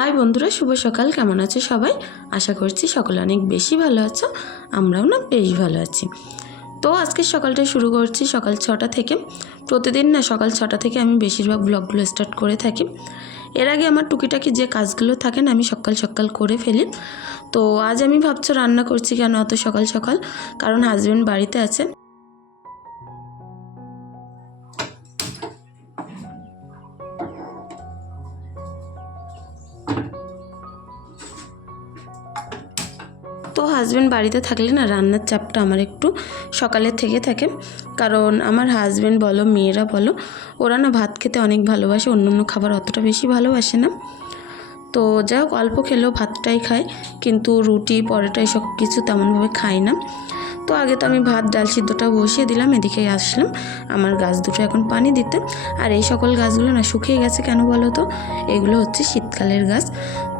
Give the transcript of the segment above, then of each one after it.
High বন্ধুরা, শুভ সকাল। কেমন আছো সবাই? আশা করছি সকলে অনেক বেশি ভালো আছো, আমরাও না বেশ ভালো আছি। তো আজকের সকালটা শুরু করছি সকাল ছটা থেকে। প্রতিদিন না সকাল ছটা থেকে আমি বেশিরভাগ ব্লগগুলো স্টার্ট করে থাকি। এর আগে আমার টুকিটাকি যে কাজগুলো থাকে না, আমি সকাল সকাল করে ফেলি। তো আজ আমি ভাবছ রান্না করছি কেন অত সকাল সকাল? কারণ হাজব্যান্ড বাড়িতে আছে। হাজব্যান্ড বাড়িতে থাকলে না রান্নার চাপটা আমার একটু সকালের থেকে থাকে। কারণ আমার হাজব্যান্ড বলো, মেয়েরা বলো, ওরা না ভাত খেতে অনেক ভালোবাসে অন্য অন্য খাবার অতটা বেশি ভালোবাসে না। তো যাই হোক, অল্প খেলেও ভাতটাই খায়, কিন্তু রুটি, পরোটা এসব কিছু তেমনভাবে খায় না। তো আগে তো আমি ভাত, ডাল সিদ্ধটা বসিয়ে দিলাম এদিকে আসলাম। আমার গাছ দুটো এখন পানি দিতে। আর এই সকল গাছগুলো না শুকিয়ে গেছে কেন বলো তো? এগুলো হচ্ছে শীতকালের গাছ।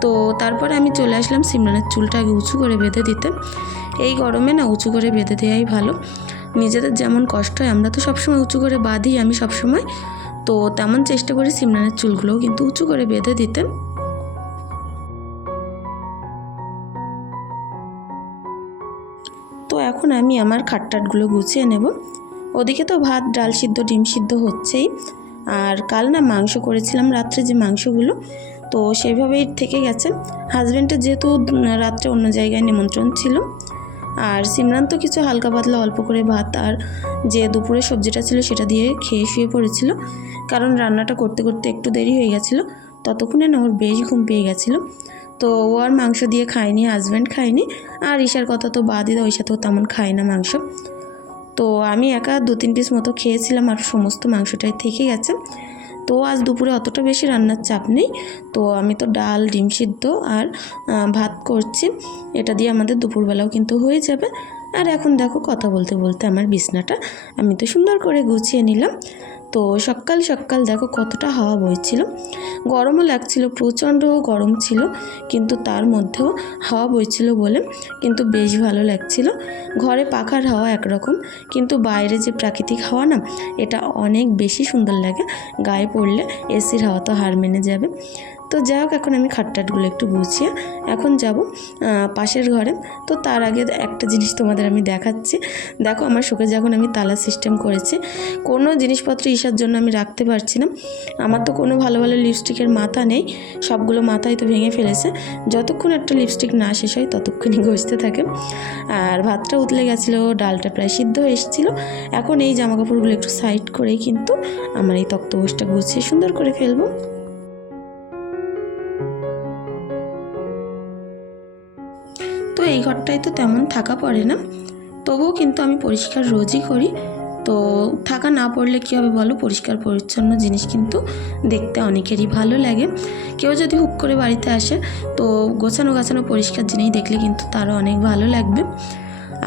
তো তারপরে আমি চলে আসলাম সিমরানের চুলটা আগে উঁচু করে বেঁধে দিতে। এই গরমে না উঁচু করে বেঁধে দেওয়াই ভালো। নিজেদের যেমন কষ্ট হয়, আমরা তো সবসময় উঁচু করে বাঁধি আমি সবসময়। তো তেমন চেষ্টা করি সিমরানের চুলগুলোও কিন্তু উঁচু করে বেঁধে দিতে। আমি আমার খাটটাটগুলো গুছিয়ে নেব। ওদিকে তো ভাত, ডাল সিদ্ধ, ডিম সিদ্ধ হচ্ছেই। আর কাল না মাংস করেছিলাম রাত্রে যে মাংসগুলো, তো সেইভাবেই থেকে গেছে। হাজব্যান্ডের যেহেতু রাত্রে অন্য জায়গায় নিমন্ত্রণ ছিল। আর সিমরান তো কিছু হালকা পাতলা অল্প করে ভাত আর যে দুপুরে সবজিটা ছিল সেটা দিয়ে খেয়ে শুয়ে পড়েছিল। কারণ রান্নাটা করতে করতে একটু দেরি হয়ে গেছিল। ততক্ষণে না ওর বেশ ঘুম পেয়ে গেছিল। তো ও আর মাংস দিয়ে খায়নি হাজব্যান্ড খায়নি, আর ঈশার কথা তো বাদই ওই সাথেও তেমন খায় না মাংস। তো আমি একা দু তিন পিস মতো খেয়েছিলাম আর সমস্ত মাংসটাই থেকে গেছে। তো আজ দুপুরে অতটা বেশি রান্নার চাপ নেই। তো আমি তো ডাল, ডিম সিদ্ধ আর ভাত করছি। এটা দিয়ে আমাদের দুপুরবেলাও কিন্তু হয়ে যাবে। আর এখন দেখো কথা বলতে বলতে আমার বিছনাটা আমি তো সুন্দর করে গুছিয়ে নিলাম। তো সকাল সকাল দেখো কতটা হাওয়া বইছিল। গরমও লাগছিল, প্রচণ্ড গরম ছিল, কিন্তু তার মধ্যেও হাওয়া বইছিল বলে কিন্তু বেশ ভালো লাগছিল। ঘরে পাখার হাওয়া একরকম, কিন্তু বাইরে যে প্রাকৃতিক হাওয়া না, এটা অনেক বেশি সুন্দর লাগে। গায়ে পড়লে এসির হাওয়া তো হার মেনে যাবে। তো যাই হোক, এখন আমি খাটটাটগুলো একটু গুছিয়ে এখন যাব পাশের ঘরে। তো তার আগে একটা জিনিস তোমাদের আমি দেখাচ্ছি। দেখো, আমার শোকে যখন আমি তালা সিস্টেম করেছি, কোনো জিনিসপত্র ঈশার জন্য আমি রাখতে পারছি না। আমার তো কোনো ভালো ভালো লিপস্টিকের মাথা নেই, সবগুলো মাথায় তো ভেঙে ফেলেছে। যতক্ষণ একটা লিপস্টিক না শেষ হয়, ততক্ষণই ঘষতে থাকে। আর ভাতটা উতলে গেছিল, ডালটা প্রায় সিদ্ধ এসেছিল। এখন এই জামা কাপড়গুলো একটু সাইড করেই কিন্তু আমার এই তক্তবোসটা গুছিয়ে সুন্দর করে ফেলব। এই ঘরটায় তো তেমন থাকা পড়ে না। তবুও কিন্তু আমি পরিষ্কার রোজই করি। তো থাকা না পড়লে কী হবে বলো? পরিষ্কার পরিচ্ছন্ন জিনিস কিন্তু দেখতে অনেকেরই ভালো লাগে। কেউ যদি হুক করে বাড়িতে আসে, তো গোছানো গাছানো পরিষ্কার জিনিস দেখলে কিন্তু তারও অনেক ভালো লাগবে।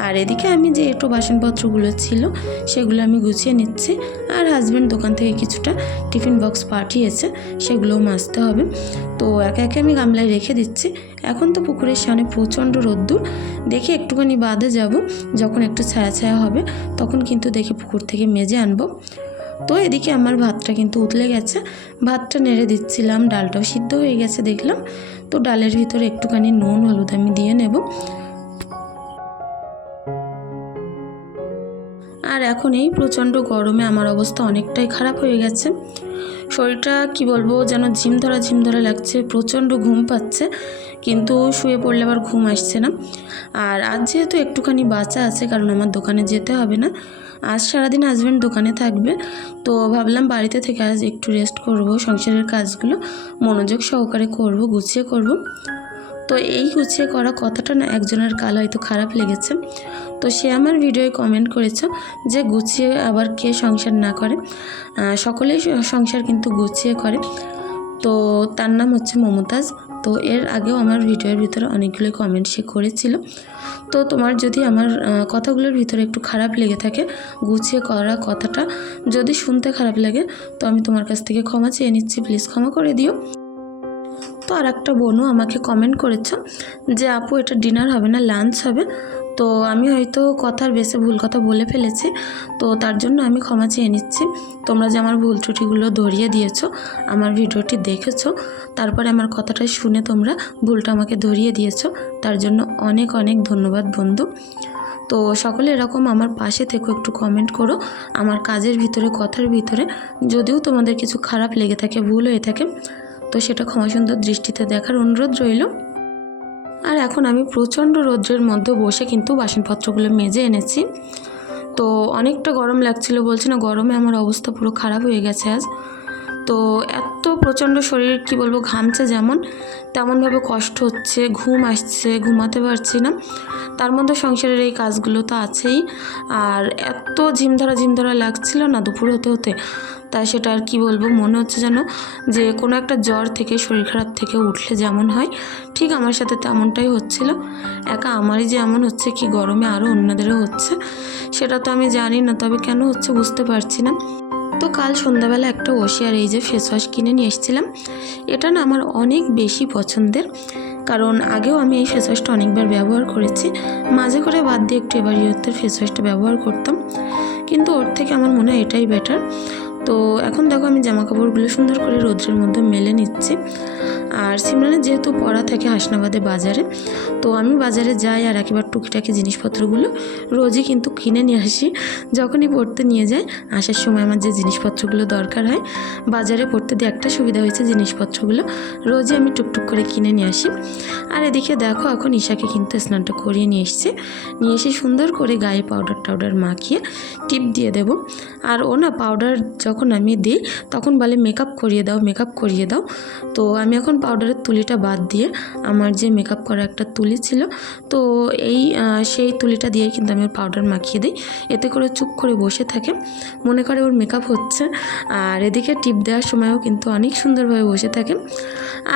আর এদিকে আমি যে একটু বাসনপত্রগুলো ছিল, সেগুলো আমি গুছিয়ে নিচ্ছি। আর হাজব্যান্ড দোকান থেকে কিছুটা টিফিন বক্স পাঠিয়েছে, সেগুলোও মাজতে হবে। তো একে একে আমি গামলায় রেখে দিচ্ছি। এখন তো পুকুরের সামনে প্রচণ্ড রোদ্দুর। দেখে একটুখানি বাদে যাব, যখন একটু ছায়া ছায়া হবে, তখন কিন্তু দেখে পুকুর থেকে মেজে আনব। তো এদিকে আমার ভাতটা কিন্তু উতলে গেছে। ভাতটা নেড়ে দিচ্ছিলাম, ডালটাও সিদ্ধ হয়ে গেছে দেখলাম। তো ডালের ভিতরে একটুখানি নুন, হলুদ আমি দিয়ে নেব। আর এখন এই প্রচণ্ড গরমে আমার অবস্থা অনেকটাই খারাপ হয়ে গেছে। শরীরটা কি বলব, যেন ঝিম ধরা ঝিম ধরা লাগছে, প্রচণ্ড ঘুম পাচ্ছে, কিন্তু শুয়ে পড়লে আবার ঘুম আসছে না। আর আজ যেহেতু একটুখানি বাঁচা আছে, কারণ আমার দোকানে যেতে হবে না, আজ সারাদিন হাজব্যান্ড দোকানে থাকবে, তো ভাবলাম বাড়িতে থেকে আজ একটু রেস্ট করব, সংসারের কাজগুলো মনোযোগ সহকারে করব, গুছিয়ে করব। তো এই গুছিয়ে করা কথাটা না, একজনের কাল হয়তো খারাপ লেগেছে। তো সে আমার ভিডিওয়ে কমেন্ট করেছে যে গুছিয়ে আবার কে সংসার না করে। সকলেই সংসার কিন্তু গুছিয়ে করে। তো তার নাম হচ্ছে মমতাজ। তো এর আগেও আমার ভিডিওর ভিতরে অনেকগুলো কমেন্ট সে করেছিল। তো তোমার যদি আমার কথাগুলোর ভিতরে একটু খারাপ লেগে থাকে, গুছিয়ে করা কথাটা যদি শুনতে খারাপ লাগে, তো আমি তোমার কাছ থেকে ক্ষমা চেয়ে নিচ্ছি। প্লিজ ক্ষমা করে দিও। তো আর একটা বোনও আমাকে কমেন্ট করেছ যে, আপু, এটা ডিনার হবে না লাঞ্চ হবে। তো আমি হয়তো কথার বেশি ভুল কথা বলে ফেলেছি। তো তার জন্য আমি ক্ষমা চেয়ে নিচ্ছি। তোমরা যে আমার ভুল ত্রুটিগুলো ধরিয়ে দিয়েছ, আমার ভিডিওটি দেখেছ, তারপরে আমার কথাটা শুনে তোমরা ভুলটা আমাকে ধরিয়ে দিয়েছ, তার জন্য অনেক অনেক ধন্যবাদ বন্ধু। তো সকলে এরকম আমার পাশে থেকেও একটু কমেন্ট করো। আমার কাজের ভিতরে, কথার ভিতরে, যদিও তোমাদের কিছু খারাপ লেগে থাকে, ভুল হয়ে থাকে তো সেটা ক্ষমা সুন্দর দৃষ্টিতে দেখার অনুরোধ রইল। আর এখন আমি প্রচণ্ড রৌদ্রের মধ্যে বসে কিন্তু বাসনপত্রগুলো মেজে এনেছি। তো অনেকটা গরম লাগছিল, বলছি না গরমে আমার অবস্থা পুরো খারাপ হয়ে গেছে আজ। তো এত প্রচণ্ড শরীর, কি বলব, ঘামছে যেমন, তেমনভাবে কষ্ট হচ্ছে, ঘুম আসছে, ঘুমাতে পারছি না। তার মধ্যে সংসারের এই কাজগুলো তো আছেই। আর এত ঝিমধরা ঝিমধরা লাগছিল না দুপুর হতে হতে, তাই সেটা আর কি বলব, মনে হচ্ছে যেন যে কোনো একটা জ্বর থেকে, শরীর খারাপ থেকে উঠলে যেমন হয়, ঠিক আমার সাথে তেমনটাই হচ্ছিল। একা আমারই যে এমন হচ্ছে, কি গরমে আরও অন্যদেরও হচ্ছে, সেটা তো আমি জানি না, তবে কেন হচ্ছে বুঝতে পারছি না। কাল সন্ধ্যাবেলা একটা ওশিয়ার এই যে ফেস ওয়াশ কিনে নিয়ে এসেছিলাম। এটা না আমার অনেক বেশি পছন্দের, কারণ আগেও আমি এই ফেস ওয়াশটা অনেকবার ব্যবহার করেছি। মাঝে করে বাদ দিয়ে একটু এবার ইয়ত্তের ফেস ওয়াশটা ব্যবহার করতাম, কিন্তু ওর থেকে আমার মনে হয় এটাই বেটার তো এখন দেখো আমি জামা কাপড়গুলো সুন্দর করে রোদ্রের মধ্যে মেলে নিচ্ছি। আর সিমরানের যেহেতু পড়া থাকে হাসনাবাদে বাজারে, তো আমি বাজারে যাই আর একেবারে টুকিটাকি জিনিসপত্রগুলো রোজই কিন্তু কিনে নিয়ে আসি। যখনই পড়তে নিয়ে যাই, আসার সময় আমার যে জিনিসপত্রগুলো দরকার হয়, বাজারে পড়তে দিয়ে একটা সুবিধা হয়েছে জিনিসপত্রগুলো রোজই আমি টুকটুক করে কিনে নিয়ে আসি। আর এদিকে দেখো, এখন ঈশাকে কিন্তু স্নানটা করিয়ে নিয়ে এসছে। নিয়ে এসে সুন্দর করে গায়ে পাউডার টাউডার মাখিয়ে টিপ দিয়ে দেব। আর ও না পাউডার যখন আমি দিই, তখন বলে মেকআপ করিয়ে দাও মেকআপ করিয়ে দাও। তো আমি এখন পাউডারের তুলিটা বাদ দিয়ে আমার যে মেকআপ করা একটা তুলি ছিল, তো এই সেই তুলিটা দিয়ে কিন্তু আমি ওর পাউডার মাখিয়ে দিই। এতে করে চুপ করে বসে থাকে, মনে করে ওর মেকআপ হচ্ছে। আর এদিকে টিপ দেওয়ার সময়ও কিন্তু অনেক সুন্দরভাবে বসে থাকে।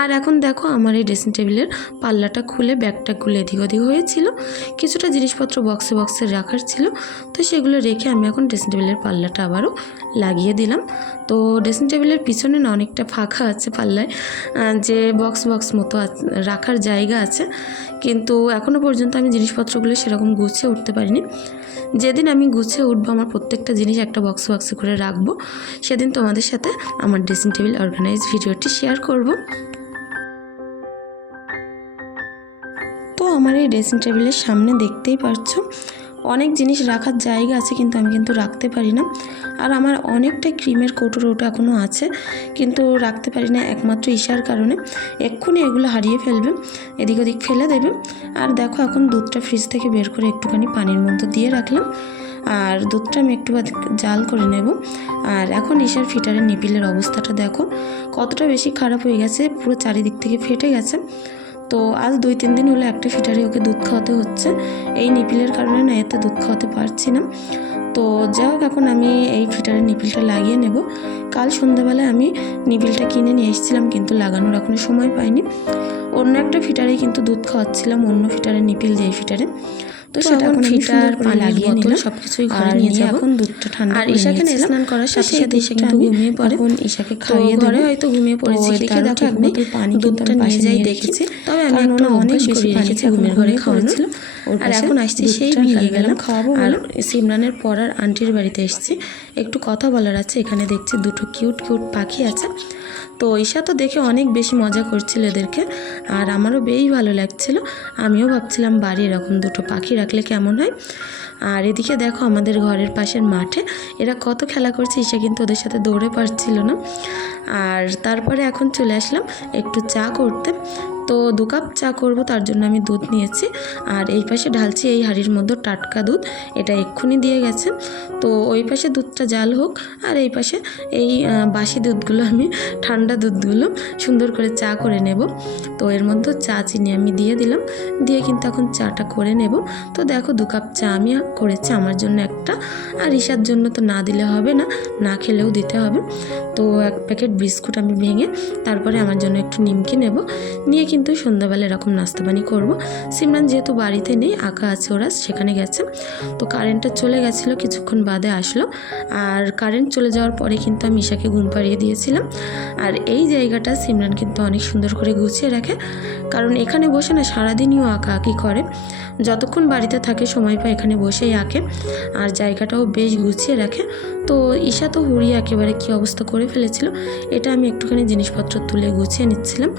আর এখন দেখো আমার এই ড্রেসিং টেবিলের পাল্লাটা খুলে ব্যাগটা খুলে এদিক ওদিক হয়েছিল। কিছুটা জিনিসপত্র বক্সে বক্সে রাখার ছিল, তো সেগুলো রেখে আমি এখন ড্রেসিং টেবিলের পাল্লাটা আবারও লাগিয়ে দিলাম। তো ড্রেসিং টেবিলের পিছনে না অনেকটা ফাঁকা আছে পাল্লায় যে বক্স বক্স মতো রাখার জায়গা আছে। কিন্তু এখনও পর্যন্ত আমি জিনিসপত্রগুলো সেরকম গুছিয়ে উঠতে পারিনি। যেদিন আমি গুছিয়ে উঠবো, আমার প্রত্যেকটা জিনিস একটা বক্স বক্সে করে রাখব। সেদিন তোমাদের সাথে আমার ড্রেসিং টেবিল অর্গানাইজ ভিডিওটি শেয়ার করব। তো আমার এই ড্রেসিং টেবিলের সামনে দেখতেই পারছ অনেক জিনিস রাখার জায়গা আছে কিন্তু আমি কিন্তু রাখতে পারি না। আর আমার অনেকটা ক্রিমের কৌটো টৌটো এখনও আছে, কিন্তু রাখতে পারি না একমাত্র ঈশার কারণে। এক্ষুনি এগুলো হারিয়ে ফেলবে, এদিক ওদিক ফেলে দেবে। আর দেখো এখন দুধটা ফ্রিজ থেকে বের করে একটুখানি পানির মধ্যে দিয়ে রাখলাম। আর দুধটা আমি একটু জাল করে নেব। আর এখন ঈশার ফিটারের নিপিলের অবস্থাটা দেখো, কতটা বেশি খারাপ হয়ে গেছে, পুরো চারিদিক থেকে ফেটে গেছে। তো আজ দুই, তিন দিন হলো একটা ফিটারি ওকে দুধ খাওয়াতে হচ্ছে। এই নিপিলের কারণে না এতে দুধ খাওয়াতে পারছি না। তো যাই হোক, এখন আমি এই ফিটারের নিপিলটা লাগিয়ে নেব। কাল সন্ধ্যাবেলায় আমি নিপিলটা কিনে নিয়ে এসেছিলাম, কিন্তু লাগানোর এখনও সময় পাইনি। অন্য একটা ফিটারে কিন্তু দুধ খাওয়াচ্ছিলাম, অন্য ফিটারে নিপিল যেই ফিটারে তো সেটা এখন ফিটার পানি লাগিয়ে নিলাম সবকিছুই ঘরে নিয়ে যাব। এখন দুধটা ঠান্ডা আর ঈশাকে স্নান করার সাথে সাথে ঈশা কিন্তু ঘুমিয়ে পড়ে এখন ঈশাকে খাইয়ে ঘরে হয়তো ঘুমিয়ে পড়েছি। এদিকে দেখো এক বোতল পানি দুধটা নিয়ে যাই দেখেছি। তবে আমি একটা অনেক বেশি পানি রেখেছি ঘুমের ঘরে খাওয়ানোর আর এখন আসছি সেই বিকালে গেলাম। খাওয়াবো আর সিমরানের পড়ার আন্টির বাড়িতে এসেছি। একটু কথা বলার আছে এখানে দেখছি দুটো কিউট কিউট পাখি আছে। তো ঈশা তো দেখে অনেক বেশি মজা করছিল এদেরকে, আর আমারও বেশ ভালো লাগছিল। আমিও ভাবছিলাম বাড়ি এরকম দুটো পাখি রাখলে কেমন হয়। আর এদিকে দেখো আমাদের ঘরের পাশের মাঠে, এরা কত খেলা করছে, ঈশা কিন্তু ওদের সাথে দৌড়ে পারছিল না। আর তারপরে এখন চলে আসলাম একটু চা করতে। তো দু কাপ চা করব, তার জন্য আমি দুধ নিয়েছি। আর এই পাশে ঢালছি এই হাঁড়ির মধ্যে টাটকা দুধ, এটা এক্ষুনি দিয়ে গেছে। তো ওই পাশে দুধটা জাল হোক, আর এই পাশে এই বাসি দুধগুলো আমি, ঠান্ডা দুধগুলো সুন্দর করে চা করে নেব। তো এর মধ্যে চা চিনি আমি দিয়ে দিলাম, দিয়ে কিন্তু এখন চাটা করে নেব। তো দেখো দু কাপ চা আমি করেছি, আমার জন্য একটা। আর ঈশার জন্য তো না দিলে হবে না না খেলেও দিতে হবে। তো এক প্যাকেট বিস্কুট আমি ভেঙে, তারপরে আমার জন্য একটু নিমকি নেব। নিয়ে কিন্তু কিন্তু সন্ধ্যাবেলা এরকম নাস্তা পানি করব। সিমরান যেহেতু বাড়িতে নেই, আঁকা আছে ওরা, সেখানে গেছে। তো কারেন্টটা চলে গেছিল, কিছুক্ষণ বাদে আসলো। আর কারেন্ট চলে যাওয়ার পরে কিন্তু আমি ঈশাকে ঘুম পাড়িয়ে দিয়েছিলাম। আর এই জায়গাটা সিমরান কিন্তু অনেক সুন্দর করে গুছিয়ে রাখে। কারণ এখানে বসে না সারাদিনই আঁকা আঁকি করে। যতক্ষণ বাড়িতে থাকে সময় পায় এখানে বসেই আঁকে। আর জায়গাটাও বেশ গুছিয়ে রাখে। তো ঈশা তো হুড়িয়ে একেবারে কী অবস্থা করে ফেলেছিল, এটা আমি একটুখানি জিনিসপত্র তুলে গুছিয়ে নিচ্ছিলাম।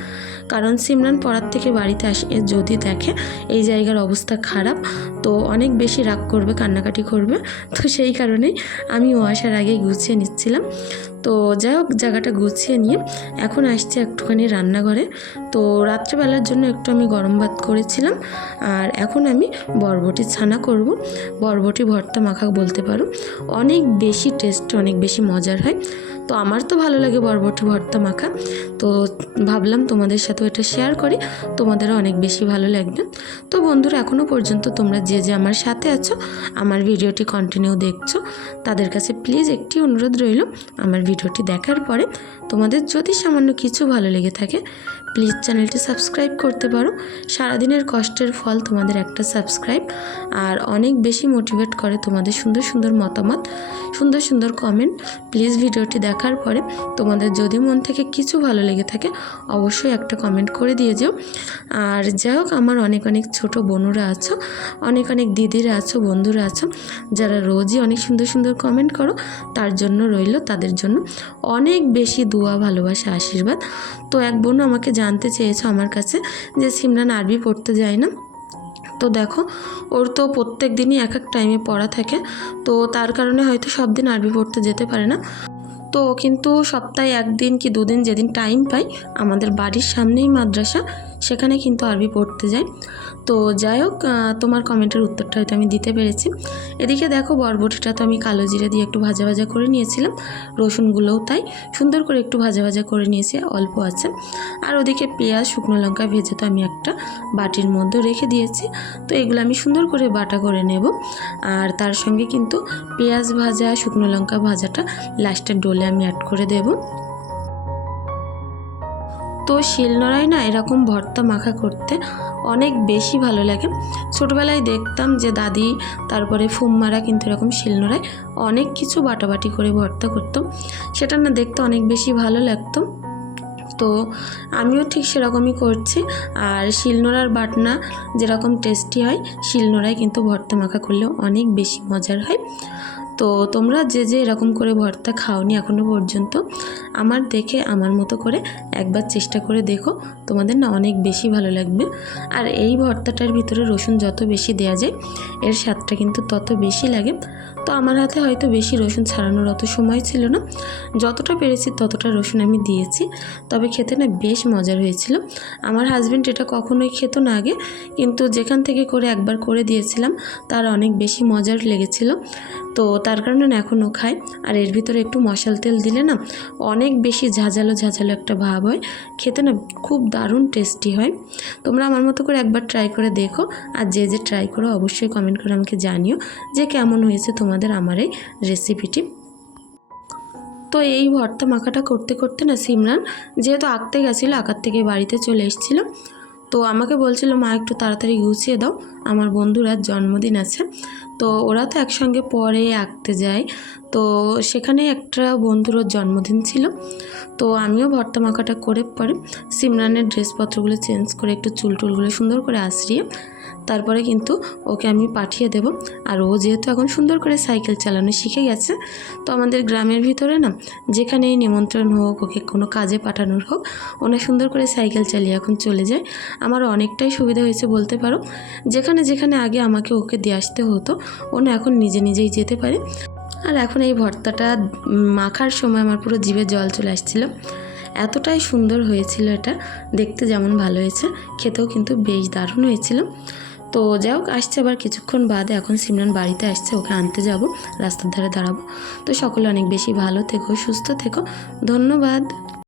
কারণ সিমরান পড়ার থেকে বাড়িতে আসে যদি দেখে এই জায়গার অবস্থা খারাপ, তো অনেক বেশি রাগ করবে, কান্নাকাটি করবে। তো সেই কারণেই আমি ও আসার আগে গুছিয়ে নিচ্ছিলাম। তো যাই হোক, জায়গাটা গুছিয়ে নিয়ে এখন আসছে একটুখানি রান্নাঘরে। তো রাত্রেবেলার জন্য একটু আমি গরম ভাত করেছিলাম, আর এখন আমি বরবটি ছানা করব। বরবটি ভর্তা মাখা বলতে পারো। অনেক বেশি টেস্ট অনেক বেশি মজার হয়। তো আমার তো ভালো লাগে বরবটি ভর্তা মাখা। তো ভাবলাম তোমাদের সাথেও এটা শেয়ার করি, তোমাদেরও অনেক বেশি ভালো লাগবে। তো বন্ধুরা এখনও পর্যন্ত তোমরা যে যে আমার সাথে আছো, আমার ভিডিওটি কন্টিনিউ দেখছ। তাদের কাছে প্লিজ একটি অনুরোধ রইল আমার ভিডিওটি দেখার পরে তোমাদের যদি সামান্য কিছু ভালো লেগে থাকে, প্লিজ চ্যানেলটি সাবস্ক্রাইব করতে পারো। সারাদিনের কষ্টের ফল তোমাদের একটা সাবস্ক্রাইব, আর অনেক বেশি মোটিভেট করে তোমাদের সুন্দর সুন্দর মতামত, সুন্দর সুন্দর কমেন্ট প্লিজ ভিডিওটি দেখার পরে তোমাদের যদি মন থেকে কিছু ভালো লেগে থাকে, অবশ্যই একটা কমেন্ট করে দিয়ে যেও। আর যাই হোক, আমার অনেক অনেক ছোট বোনুরা আছো, অনেক অনেক দিদিরা আছো, বন্ধুরা আছো, যারা রোজই অনেক সুন্দর সুন্দর কমেন্ট করো। তার জন্য রইল তাদের জন্য। অনেক বেশি দোয়া, ভালোবাসা, আশীর্বাদ। তো এক বোন আমাকে জানতে চেয়েছো আমার কাছে যে সিমরান আরবি পড়তে যায় না। তো দেখো, ওর তো প্রত্যেক দিনই এক এক টাইমে পড়া থাকে। তো তার কারণে হয়তো সব দিন আরবি পড়তে যেতে পারে না। তো কিন্তু সপ্তাহে একদিন কি দুদিন যেদিন টাইম পাই আমাদের বাড়ির সামনেই মাদ্রাসা। সেখানে কিন্তু আরবি পড়তে যায় তো যাই হোক তোমার কমেন্টের উত্তরটা হয়তো আমি দিতে পেরেছি। এদিকে দেখো, বরবটিটা তো আমি কালো জিরে দিয়ে একটু ভাজা ভাজা করে নিয়েছিলাম। রসুনগুলোও তাই, সুন্দর করে একটু ভাজা ভাজা করে নিয়েছি, অল্প আছে। আর ওদিকে পেঁয়াজ, শুকনো লঙ্কা ভেজে তো আমি একটা বাটির মধ্যে রেখে দিয়েছি। তো এগুলো আমি সুন্দর করে বাটা করে নেব। আর তার সঙ্গে কিন্তু পেঁয়াজ ভাজা, শুকনো লঙ্কা ভাজাটা লাস্টের ডোলে আমি অ্যাড করে দেবো। তো শিলনোড়ায় না এরকম ভর্তা মাখা করতে অনেক বেশি ভালো লাগে। ছোটোবেলায় দেখতাম যে দাদি, তারপরে ফুম্মারা কিন্তু এরকম শিলনোড়ায় অনেক কিছু বাটাবাটি করে ভর্তা করতো। সেটা না দেখতে অনেক বেশি ভালো লাগতো। তো আমিও ঠিক সেরকমই করছি। আর শিলনোড়ার বাটনা যেরকম টেস্টি হয়, শিলনোড়ায় কিন্তু ভর্তা মাখা করলেও অনেক বেশি মজার হয়। তো তোমরা যে যে এরকম করে ভর্তা খাওনি এখনও পর্যন্ত, আমার দেখে আমার মতো করে একবার চেষ্টা করে দেখো, তোমাদের না অনেক বেশি ভালো লাগবে। আর এই ভর্তাটার ভিতরে রসুন যত বেশি দেওয়া যায়, এর স্বাদটা কিন্তু তত বেশি লাগে। তো আমার হাতে হয়তো বেশি রসুন ছাড়ানোর অত সময় ছিল না। যতটা পেরেছি ততটা রসুন আমি দিয়েছি। তবে খেতে না বেশ মজার হয়েছিল। আমার হাজব্যান্ড এটা কখনোই খেত না আগে। কিন্তু যেখান থেকে করে একবার করে দিয়েছিলাম, তার অনেক বেশি মজার লেগেছিল। তো তার কারণে না এখনও খায়। আর এর ভিতরে একটু মশাল তেল দিলে না অনেক বেশি ঝাঁঝালো ঝাঁঝালো একটা ভাব হয়। খেতে না খুব দারুণ টেস্টি হয়। তোমরা আমার মতো করে একবার ট্রাই করে দেখো। আর যে যে ট্রাই করো অবশ্যই কমেন্ট করে আমাকে জানিও যে কেমন হয়েছে তোমাদের আমার এই রেসিপিটি তো এই ভর্তা মাখাটা করতে করতে না সিমরান যেহেতু আঁকতে গেছিল, আঁকার থেকে বাড়িতে চলে এসেছিল, তো আমাকে বলছিল, মা, একটু তাড়াতাড়ি গুছিয়ে দাও, আমার বন্ধুরা জন্মদিন আছে। তো ওরা তো একসঙ্গে পরে আঁকতে যায়। তো সেখানে একটা বন্ধুর জন্মদিন ছিল, তো আমিও ভর্তা মাখাটা করে পরে সিমরানের ড্রেসপত্রগুলো চেঞ্জ করে একটু চুল টুলগুলো সুন্দর করে আশ্রিয়ে তারপরে কিন্তু ওকে আমি পাঠিয়ে দেব। আর ও যেহেতু এখন সুন্দর করে সাইকেল চালানো শিখে গেছে, তো আমাদের গ্রামের ভিতরে না, যেখানেই নিমন্ত্রণ হোক, ওকে কোনো কাজে পাঠানোর হোক, ওনা সুন্দর করে সাইকেল চালিয়ে এখন চলে যায়। আমার অনেকটাই সুবিধা হয়েছে বলতে পারো। যেখানে যেখানে আগে আমাকে ওকে দিয়ে আসতে হতো ও না এখন নিজে নিজেই যেতে পারে। আর এখন এই ভর্তাটা মাখার সময় আমার পুরো জিভে জল চলে আসছিল। এতটাই সুন্দর হয়েছিল এটা, দেখতে যেমন ভালো হয়েছে, খেতেও কিন্তু বেশ দারুণ হয়েছিল। তো যাই হোক, আসছে আবার কিছুক্ষণ বাদে, এখন সিমরান বাড়িতে আসছে, ওকে আনতে যাব, রাস্তার ধারে দাঁড়াবো। তো সকলে অনেক বেশি ভালো থেকো, সুস্থ থেকো, ধন্যবাদ।